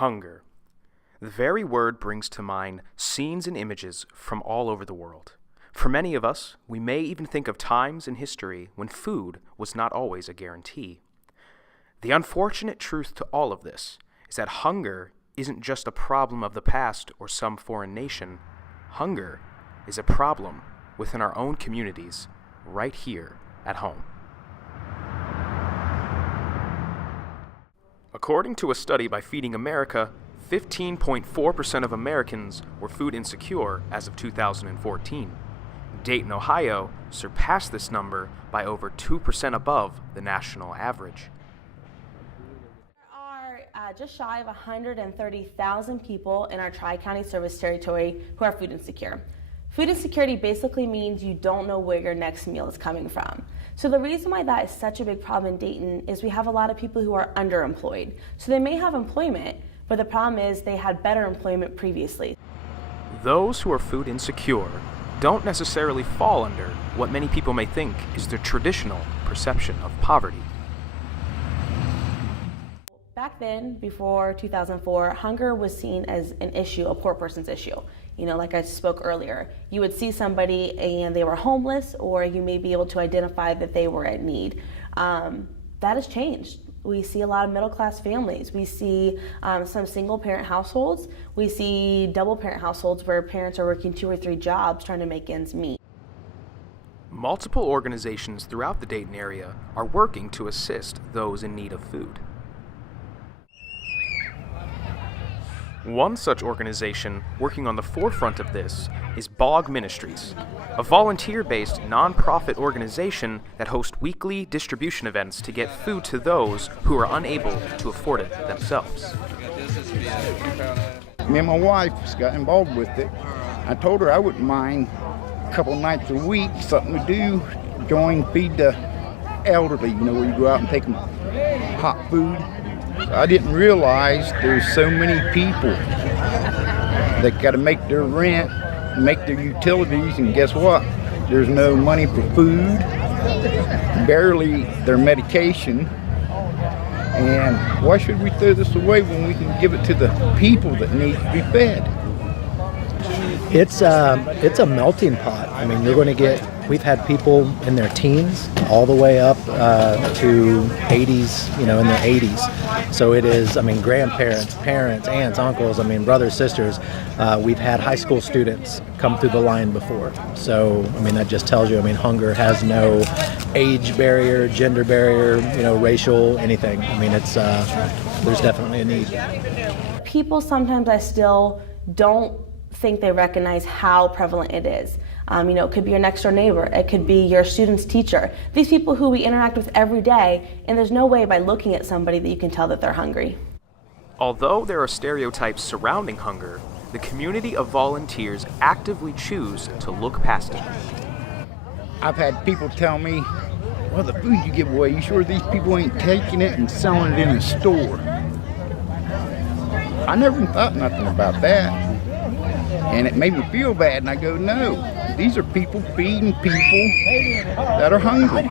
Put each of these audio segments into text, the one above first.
Hunger. The very word brings to mind scenes and images from all over the world. For many of us, we may even think of times in history when food was not always a guarantee. The unfortunate truth to all of this is that hunger isn't just a problem of the past or some foreign nation. Hunger is a problem within our own communities, right here at home. According to a study by Feeding America, 15.4% of Americans were food insecure as of 2014. Dayton, Ohio surpassed this number by over 2% above the national average. There are just shy of 130,000 people in our Tri-County service territory who are food insecure. Food insecurity basically means you don't know where your next meal is coming from. So the reason why that is such a big problem in Dayton is we have a lot of people who are underemployed. So they may have employment, but the problem is they had better employment previously. Those who are food insecure don't necessarily fall under what many people may think is the traditional perception of poverty. Back then, before 2004, hunger was seen as an issue, a poor person's issue. You know, like I spoke earlier, you would see somebody and they were homeless, or you may be able to identify that they were at need. That has changed. We see a lot of middle-class families. We see some single-parent households. We see double-parent households where parents are working 2 or 3 jobs trying to make ends meet. Multiple organizations throughout the Dayton area are working to assist those in need of food. One such organization working on the forefront of this is Bog Ministries, a volunteer-based nonprofit organization that hosts weekly distribution events to get food to those who are unable to afford it themselves. Me and my wife got involved with it. I told her I wouldn't mind a couple nights a week, something to do, join Feed the Elderly, you know, where you go out and take them hot food. I didn't realize there's so many people that got to make their rent, make their utilities, and guess what? There's no money for food, barely their medication. And why should we throw this away when we can give it to the people that need to be fed? It's a melting pot. I mean, you're going to we've had people in their teens all the way up to 80s, you know, in their 80s. So it is, I mean, grandparents, parents, aunts, uncles, I mean, brothers, sisters. We've had high school students come through the line before. So, I mean, that just tells you, I mean, hunger has no age barrier, gender barrier, you know, racial, anything. I mean, it's, there's definitely a need. People sometimes I still don't think they recognize how prevalent it is. You know, it could be your next door neighbor, it could be your student's teacher. These people who we interact with every day, and there's no way by looking at somebody that you can tell that they're hungry. Although there are stereotypes surrounding hunger, the community of volunteers actively choose to look past it. I've had people tell me, well, the food you give away, you sure these people ain't taking it and selling it in a store? I never thought nothing about that. And it made me feel bad, and I go, no, these are people feeding people that are hungry.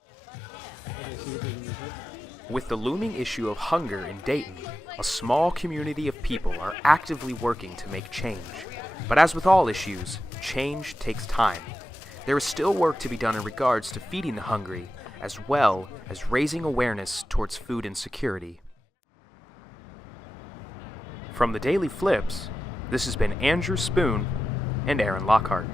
With the looming issue of hunger in Dayton, a small community of people are actively working to make change. But as with all issues, change takes time. There is still work to be done in regards to feeding the hungry, as well as raising awareness towards food insecurity. From the Daily Flips, this has been Andrew Spoon and Aaron Lockhart.